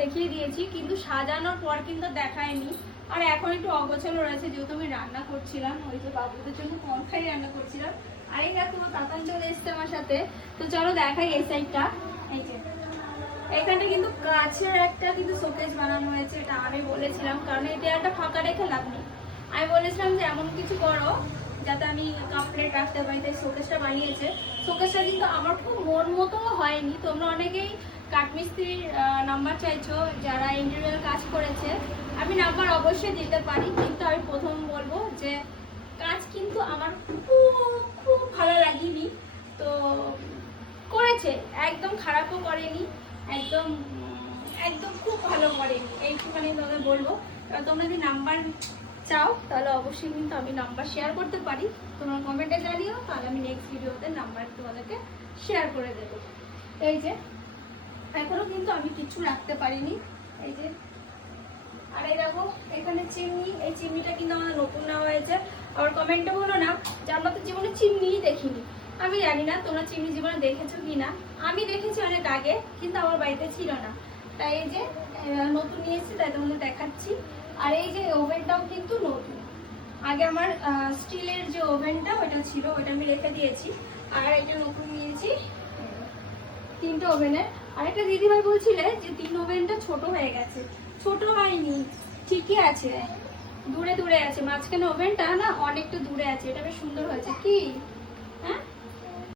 দেখিয়ে দিয়েছি, কিন্তু সাজানোর পর কিন্তু দেখায়নি। আর এখন একটু অগোছালো রয়েছে, যেহেতু আমি রান্না করছিলাম, ওই যে বাবুদের জন্য পরখাই রান্না করছিলাম। আর এই দেখো তাতান চলে এসছে আমার সাথে। তো চলো দেখাই এই সাইডটা এই যে, এখানে কিন্তু কাছের একটা কিন্তু শোকেজ বানানো হয়েছে, এটা আমি বলেছিলাম, কারণ এই দেয়ালটা ফাঁকা রেখে লাভ নেই। আমি বলেছিলাম যে এমন কিছু করো, যাতে আমি কাপ প্লেট রাখতে পারি, তাই শোকেসটা বানিয়েছে। শোকেসটা কিন্তু আমার খুব মন মতো হয়নি। তোমরা অনেকেই কাঠমিস্ত্রির নাম্বার চাইছো যারা ইন্টেরিয়ার কাজ করেছে, আমি নাম্বার অবশ্যই দিতে পারি, কিন্তু আমি প্রথম বলব যে কাজ কিন্তু আমার খুব খুব ভালো লাগেনি। তো করেছে, একদম খারাপও করেনি, একদম একদম খুব ভালো করেনি এইটুখানি তোমাদের বলব। কারণ তোমরা যদি নাম্বার চাও, তাহলে অবশ্যই কিন্তু আমি নাম্বার শেয়ার করতে পারি। তোমরা কমেন্টে জানিও, তাহলে আমি নেক্সট ভিডিওতে নাম্বার তোমাদেরকে শেয়ার করে দেবো। এই যে এখনও কিন্তু আমি কিছু রাখতে পারিনি। এই যে, আর এই দেখো, এখানে চিমনি, এই চিমনিটা কিন্তু আমাদের নতুন নেওয়া হয়েছে। আবার কমেন্টে বলো না যে আমরা তো জীবনে চিমনিই দেখিনি। আমি জানি না তোমরা চিমনি জীবনে দেখেছ কি না আমি দেখেছি অনেক আগে, কিন্তু আমার বাড়িতে ছিল না। তাই এই যে নতুন নিয়েছি তাই তোমাদের দেখাচ্ছি। আর এই যে ওভেনটাও কিন্তু নতুন। আগে আমার স্টিলের যে ওভেনটা ওটা ছিল ওটা আমি রেখে দিয়েছি। আর এটা নতুন নিয়েছি। তিনটে ওভেনের। আরেকটা দিদিভাই বলছিলে যে তিন ওভেনটা ছোট হয়ে গেছে। ছোট হয়নি, ঠিকই আছে। দূরে দূরে আছে। মাঝখানে ওভেনটা না অনেকটা দূরে আছে। এটা বেশ সুন্দর হয়েছে। কি? হ্যাঁ?